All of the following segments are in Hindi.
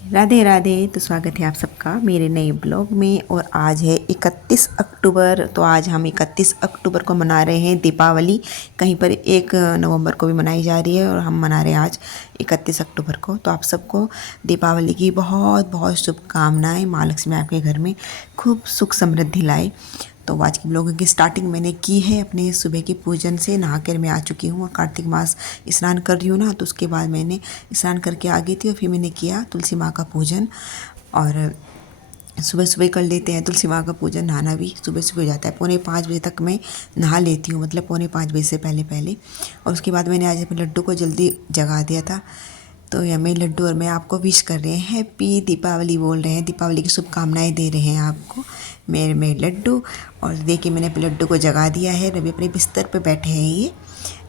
राधे राधे। तो स्वागत है आप सबका मेरे नए ब्लॉग में। और आज है 31 अक्टूबर। तो आज हम 31 अक्टूबर को मना रहे हैं दीपावली। कहीं पर 1 नवंबर को भी मनाई जा रही है और हम मना रहे हैं आज 31 अक्टूबर को। तो आप सबको दीपावली की बहुत बहुत शुभकामनाएं। माँ लक्ष्मी आपके घर में खूब सुख समृद्धि लाए। तो आज के ब्लॉग की स्टार्टिंग मैंने की है अपने सुबह के पूजन से। नहा कर मैं आ चुकी हूँ और कार्तिक मास स्नान कर रही हूँ ना, तो उसके बाद मैंने स्नान करके आ गई थी और फिर मैंने किया तुलसी माँ का पूजन। और सुबह सुबह कर लेते हैं तुलसी माँ का पूजन। नहाना भी सुबह सुबह हो जाता है। 4:45 बजे तक मैं नहा लेती हूँ, मतलब 4:45 बजे से पहले पहले। और उसके बाद मैंने आज अपने लड्डू को जल्दी जगा दिया था। तो ये मेरे लड्डू और मैं आपको विश कर रहे हैं, हैप्पी दीपावली बोल रहे हैं, दीपावली की शुभकामनाएं दे रहे हैं आपको मेरे लड्डू। और देखिए मैंने अपने लड्डू को जगा दिया है। अभी अपने बिस्तर पे बैठे हैं ये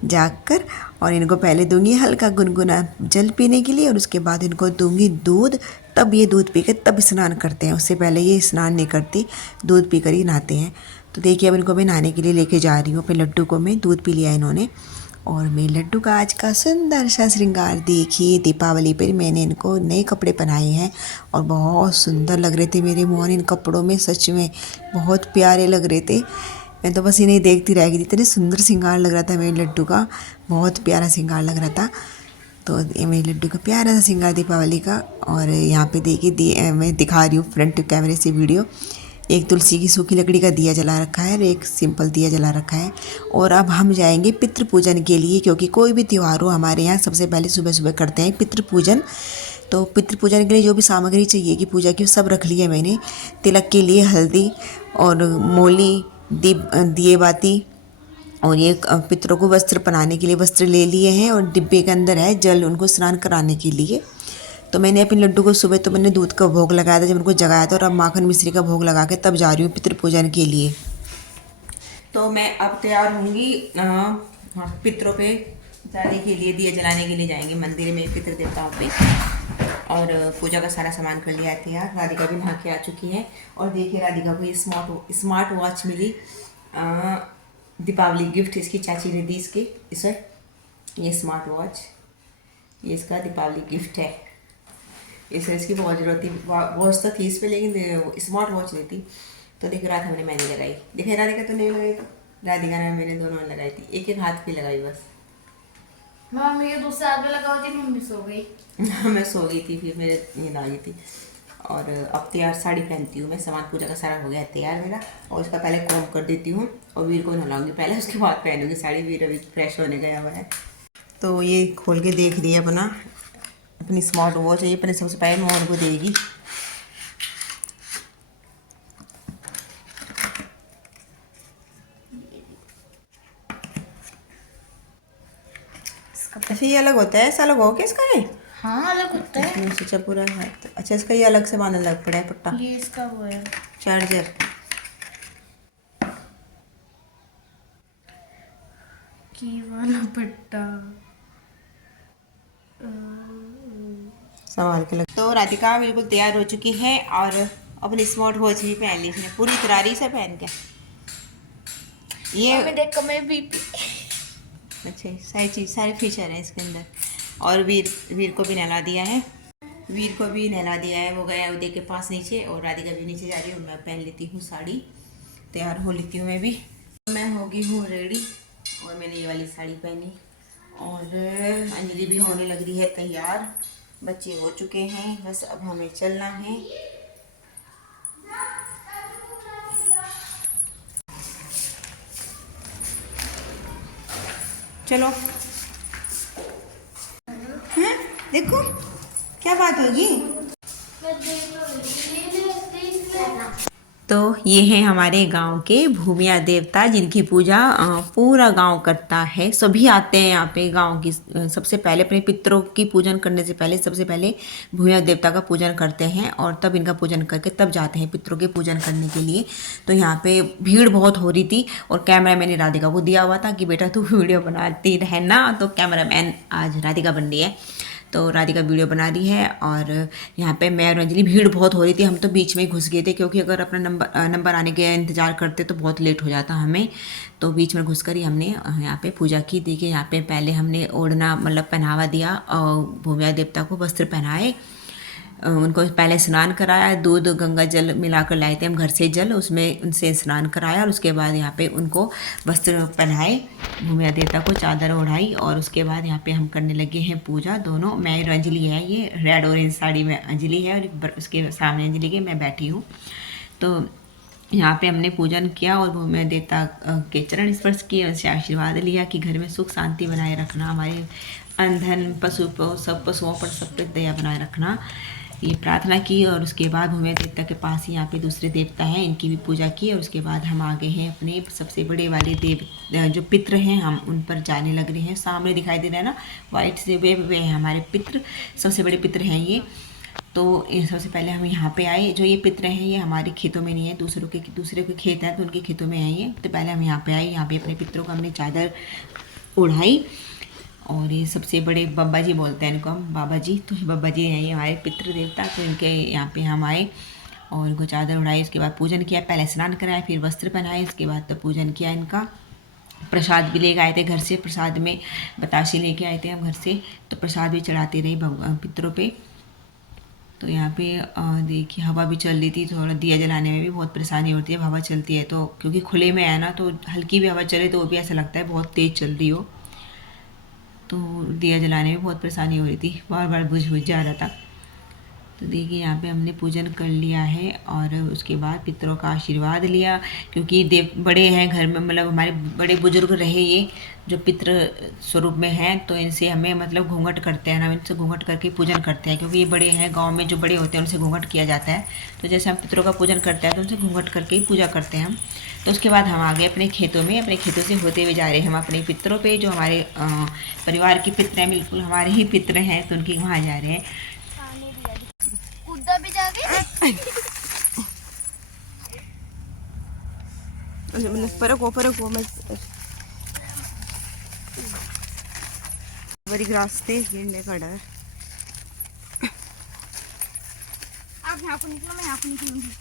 जागकर। और इनको पहले दूंगी हल्का गुनगुना जल पीने के लिए और उसके बाद इनको दूंगी दूध। तब ये दूध पी कर तब स्नान करते हैं, उससे पहले ये स्नान नहीं करती, दूध पी कर ही नहाते हैं। तो देखिए अब इनको मैं नहाने के लिए लेके जा रही हूँ। अपने लड्डू को मैं दूध पी लिया इन्होंने। और मेरे लड्डू का आज का सुंदर सा श्रृंगार देखिए। दीपावली पर मैंने इनको नए कपड़े पहनाए हैं और बहुत सुंदर लग रहे थे मेरे मोहन इन कपड़ों में। सच में बहुत प्यारे लग रहे थे। मैं तो बस इन्हें देखती रह गई, इतने सुंदर श्रृंगार लग रहा था मेरे लड्डू का। बहुत प्यारा श्रृंगार लग रहा था। तो ये मेरे लड्डू का प्यारा सा श्रृंगार दीपावली का। और यहाँ पे देखिए मैं दिखा रही हूँ फ्रंट कैमरे से वीडियो। एक तुलसी की सूखी लकड़ी का दिया जला रखा है और एक सिंपल दिया जला रखा है। और अब हम जाएंगे पितृ पूजन के लिए, क्योंकि कोई भी त्यौहार हो हमारे यहाँ सबसे पहले सुबह सुबह करते हैं पितृ पूजन। तो पितृ पूजन के लिए जो भी सामग्री चाहिए कि पूजा की सब रख ली है मैंने। तिलक के लिए हल्दी और मोली, दीप, दिए बाती, और ये पितरों को वस्त्र पहनाने के लिए वस्त्र ले लिए हैं। और डिब्बे के अंदर है जल उनको स्नान कराने के लिए। तो मैंने अपने लड्डू को सुबह तो मैंने दूध का भोग लगाया था जब उनको जगाया था, और अब माखन मिश्री का भोग लगा के तब जा रही हूँ पितृ पूजन के लिए। तो मैं अब तैयार होंगी पितरों पे जाने के लिए, दिए जलाने के लिए जाएंगे मंदिर में पितृ देवताओं पे। और पूजा का सारा सामान कर लिया है तैयार। राधिका भी नहा के आ चुकी है। और देखिए राधिका को ये स्मार्ट वॉच मिली, दीपावली गिफ्ट इसकी चाची ने दी इसे ये स्मार्ट वॉच। ये इसका दीपावली गिफ्ट है। इसे इसकी बहुत ज़रूरत थी। वॉच तो थी इस पर, लेकिन स्मार्ट वॉच नहीं थी। तो देख रात हमने मैंने लगाई। देखे राधिका तो नहीं लगाई, तो राधिका ने मैंने दोनों लगाई थी, एक एक हाथ पे लगाई बस। मम्मी दूसरे हाथ पे लगाओ थी, मम्मी सो गई। मैं सो गई थी, फिर मेरे नींद आ गई थी। और अब तैयार साड़ी पहनती हूँ मैं। सामान पूजा का सारा हो गया तैयार मेरा। और उसका पहले कॉम कर देती हूँ और वीर को नहलाऊंगी पहले, उसके बाद पहनूंगी साड़ी। वीर अभी फ्रेश होने गया हुआ है। तो ये खोल के देख लिया अपनी स्मार्ट वॉच है। ये अपने सबसे पहले मोहन को देगी। अच्छा ये अलग होता है, ऐसा अलग हो क्या इसका? ये हाँ अलग होता है। अच्छा पूरा है। अच्छा इसका ये अलग से बांधना लग पड़ा है पट्टा। ये इसका वो है चार्जर। की वाला पट्टा। संभाल के लग। तो राधिका बिल्कुल तैयार हो चुकी है और अपनी स्मार्ट वॉच भी पहन ली इसने पूरी तरारी से पहन के। ये देख कर मैं बीपी। अच्छा सारी चीज़ सारे फीचर हैं इसके अंदर। और वीर को भी नहला दिया है। वीर को भी नहला दिया है, वो गया उदय के पास नीचे। और राधिका भी नीचे जा रही है और मैं पहन लेती हूँ साड़ी, तैयार हो लेती हूँ मैं भी। मैं हो गई हूँ रेडी और मैंने ये वाली साड़ी पहनी। और अंजलि भी होने लग रही है तैयार। बच्चे हो चुके हैं, बस अब हमें चलना है। चलो। हैं देखो क्या बात होगी। तो ये हैं हमारे गांव के भूमिया देवता, जिनकी पूजा पूरा गांव करता है। सभी आते हैं यहाँ पे गांव की। सबसे पहले अपने पितरों की पूजन करने से पहले सबसे पहले भूमिया देवता का पूजन करते हैं और तब इनका पूजन करके तब जाते हैं पितरों के पूजन करने के लिए। तो यहाँ पे भीड़ बहुत हो रही थी और कैमरा मैंने राधिका को दिया हुआ था कि बेटा तू वीडियो बनाती रहना। तो कैमरा मैन आज राधिका बन रही है। तो राधिका वीडियो बना रही है। और यहाँ पे मैं और अंजलि, भीड़ बहुत हो रही थी, हम तो बीच में ही घुस गए थे, क्योंकि अगर अपना नंबर आने के इंतज़ार करते तो बहुत लेट हो जाता हमें। तो बीच में घुस कर ही हमने यहाँ पे पूजा की। देखिए यहाँ पे पहले हमने ओढ़ना मतलब पहनावा दिया और भूमिया देवता को वस्त्र पहनाए। उनको पहले स्नान कराया, दूध गंगा जल मिलाकर लाए थे हम घर से जल, उसमें उनसे स्नान कराया और उसके बाद यहाँ पे उनको वस्त्र पहनाए, भूमि देवता को चादर ओढ़ाई और उसके बाद यहाँ पे हम करने लगे हैं पूजा दोनों। मैं और अंजलि है, ये रेड ऑरेंज साड़ी में अंजलि है और उसके सामने अंजलि के मैं बैठी हूँ। तो यहाँ पे हमने पूजन किया और भूमि देवता के चरण स्पर्श किए, उनसे आशीर्वाद लिया कि घर में सुख शांति बनाए रखना, हमारे अंधन पशु सब पशुओं पर सब पे दया बनाए रखना, ये प्रार्थना की। और उसके बाद भूमि देवता के पास ही यहाँ पे दूसरे देवता हैं, इनकी भी पूजा की और उसके बाद हम आ गए हैं अपने सबसे बड़े वाले देव जो पितृ हैं, हम उन पर जाने लग रहे हैं। सामने दिखाई दे रहा है ना वाइट से, वे हैं हमारे पितृ, सबसे बड़े पितृ हैं ये। तो सबसे पहले हम यहाँ पे आए, जो ये पितृ हैं ये हमारे खेतों में नहीं है, दूसरे के खेत हैं तो उनके खेतों में हैं ये। तो पहले हम यहाँ पे आए, यहाँ पे अपने पितरों को हमने चादर ओढ़ाई और ये सबसे बड़े बाबा जी बोलते हैं इनको हम, बाबा जी, तो बाबा जी हैं ये हमारे पितृ देवता। तो इनके यहाँ पे हम आए और इनको चादर उड़ाई, उसके बाद पूजन किया, पहले स्नान कराया फिर वस्त्र पहनाए, उसके बाद तो पूजन किया इनका। प्रसाद भी लेके आए थे घर से, प्रसाद में बताशे लेके आए थे हम घर से, तो प्रसाद भी चढ़ाते रहे पितरों पे। तो यहाँ पे देखिए हवा भी चल रही थी, थोड़ा दिया जलाने में भी बहुत परेशानी होती है, हवा चलती है तो, क्योंकि खुले में है ना, तो हल्की भी हवा चले तो वो भी ऐसा लगता है बहुत तेज़ चल रही हो, तो दिया जलाने में बहुत परेशानी हो रही थी, बार बार बुझ जा रहा था। तो देखिए यहाँ पे हमने पूजन कर लिया है और उसके बाद पितरों का आशीर्वाद लिया, क्योंकि देव बड़े हैं घर में, मतलब हमारे बड़े बुजुर्ग रहे ये जो पितृ स्वरूप में हैं, तो इनसे हमें मतलब घूंघट करते हैं ना, इनसे घूंघट करके पूजन करते हैं, क्योंकि ये बड़े हैं, गांव में जो बड़े होते हैं उनसे घूंघट किया जाता है। तो जैसे हम पितरों का पूजन करते हैं तो उनसे घूंघट करके ही पूजा करते हैं हम। तो उसके बाद हम आ गए अपने खेतों में, अपने खेतों से होते हुए जा रहे हैं हम अपने पितरों पे, जो हमारे परिवार के पितर हैं, बिल्कुल हमारे ही पितर हैं, तो उनके वहाँ जा रहे हैं। भी जाके परको मैं बड़ी रास्ते गिरने खड़ा है। आप यहाँ को निकलो, मैं यहाँ को निकलूंगी।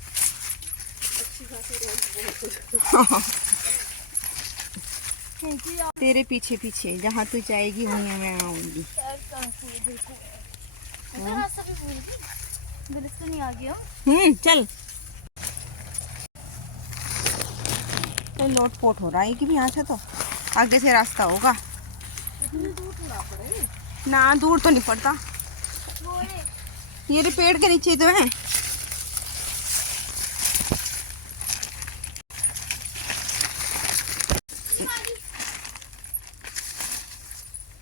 तेरे पीछे पीछे जहाँ तू जाएगी वहीं मैं आऊंगी। तो नहीं आ गया। चल तो लोटपोट हो रहा है कि भी यहाँ से तो आगे से रास्ता होगा। ना दूर तो नहीं पड़ता, ये पेड़ के नीचे तो है।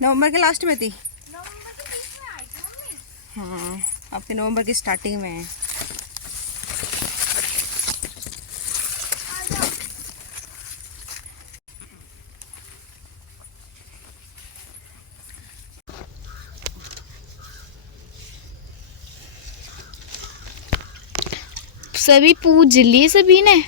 नवंबर के लास्ट में थी। हाँ अब तो नवंबर की स्टार्टिंग में है। सभी पूज लिए सभी ने।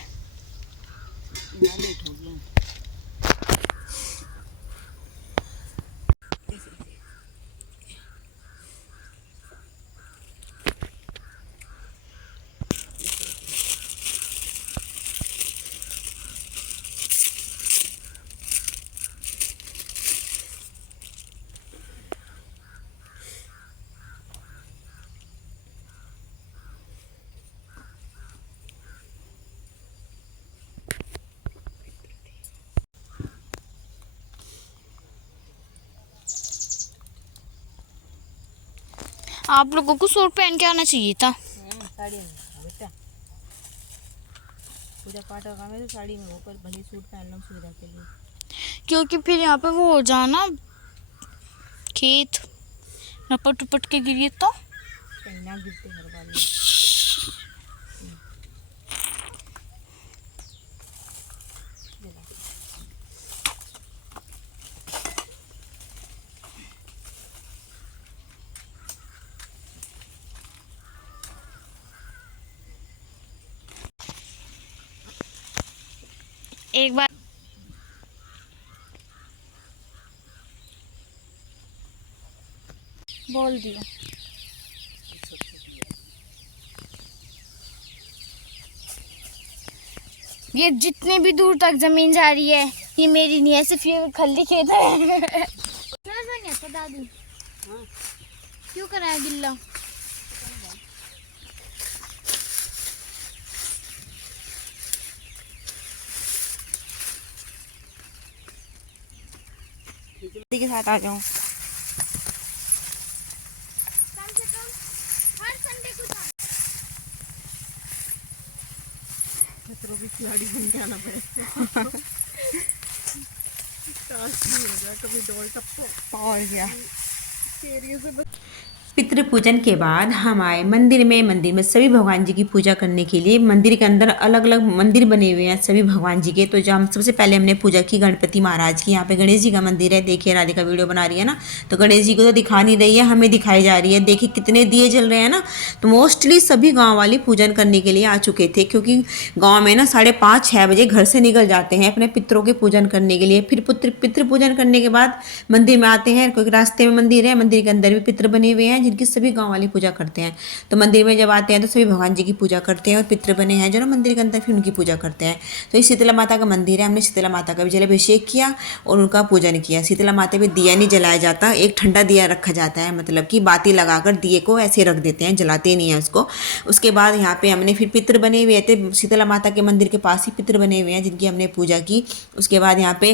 आप लोगों को सूट पहन के आना चाहिए था। साड़ी में बेटा पूजा पाठ होगा में तो साड़ी में ऊपर भले सूट पहन लो सुविधा के लिए, क्योंकि फिर यहाँ पे वो हो जाना खेत रपट उपट के गिरी तो ना गिरते हर बार। एक बार बोल दिया। ये जितने भी दूर तक जमीन जा रही है ये मेरी नहीं है, सिर्फ ये खल्ली खेत है। क्या दादी क्यों कराया गिल्ला? के साथ आ जाऊं। कम से कम हर संडे को जाओ। खतरों की खिलाड़ी बन के आना पड़ेगा। टास्क नहीं हो जाए कभी डोल टप्पो और क्या। केरियों से बच। पितृ पूजन के बाद हम आए मंदिर में। मंदिर में सभी भगवान जी की पूजा करने के लिए मंदिर के अंदर अलग अलग मंदिर बने हुए हैं सभी भगवान जी के। तो जो हम सबसे पहले हमने पूजा की गणपति महाराज की। यहाँ पे गणेश जी का मंदिर है। देखिए राधिका वीडियो बना रही है ना, तो गणेश जी को तो दिखा नहीं रही है, हमें दिखाई जा रही है। देखिए कितने दिए जल रहे हैं ना। तो मोस्टली सभी गाँव वाले पूजन करने के लिए आ चुके थे, क्योंकि गाँव में ना 5:30-6 बजे घर से निकल जाते हैं अपने पितरों के पूजन करने के लिए। फिर पितृ पूजन करने के बाद मंदिर में आते हैं, क्योंकि रास्ते में मंदिर है, मंदिर के अंदर भी पितृ बने हुए हैं जिनकी सभी गांव वाले पूजा करते हैं। तो मंदिर में जब आते हैं तो सभी भगवान जी की पूजा करते हैं, और पितृ बने हैं जो ना मंदिर के अंदर फिर उनकी पूजा करते हैं। तो ये शीतला माता का मंदिर है। हमने शीतला माता का भी जलाभिषेक किया और उनका पूजन किया। शीतला माता पे दिया नहीं जलाया जाता, एक ठंडा दिया रखा जाता है, मतलब कि बाती लगाकर दिए को ऐसे रख देते हैं, जलाते नहीं है उसको। उसके बाद यहाँ पे हमने फिर पितृ बने हुए थे, शीतला माता के मंदिर के पास ही पितृ बने हुए हैं जिनकी हमने पूजा की। उसके बाद यहाँ पे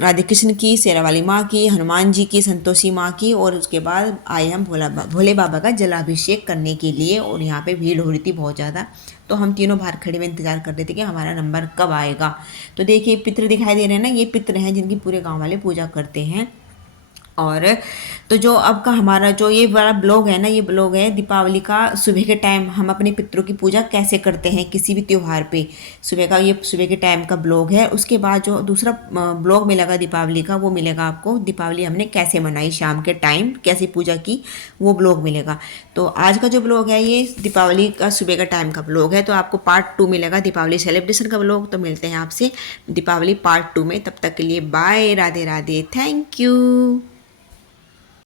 राधे कृष्ण की, शेरा वाली माँ की, हनुमान जी की, संतोषी माँ की, और उसके बाद आए हम भोले बाबा का जलाभिषेक करने के लिए। और यहाँ पे भीड़ हो रही थी बहुत ज़्यादा, तो हम तीनों बाहर खड़े हुए इंतजार कर रहे थे कि हमारा नंबर कब आएगा। तो देखिए पितृ दिखाई दे रहे हैं ना, ये पितृ हैं जिनकी पूरे गांव वाले पूजा करते हैं। और तो जो अब का हमारा जो ये बड़ा ब्लॉग है ना, ये ब्लॉग है दीपावली का। सुबह के टाइम हम अपने पितरों की पूजा कैसे करते हैं किसी भी त्यौहार पे, सुबह का, ये सुबह के टाइम का ब्लॉग है। उसके बाद जो दूसरा ब्लॉग मिलेगा दीपावली का, वो मिलेगा आपको दीपावली हमने कैसे मनाई, शाम के टाइम कैसे पूजा की, वो ब्लॉग मिलेगा। तो आज का जो ब्लॉग है ये दीपावली का सुबह का टाइम का ब्लॉग है। तो आपको पार्ट 2 मिलेगा दीपावली सेलिब्रेशन का ब्लॉग। तो मिलते हैं आपसे दीपावली पार्ट 2 में। तब तक के लिए bye, Radhe Radhe, thank you.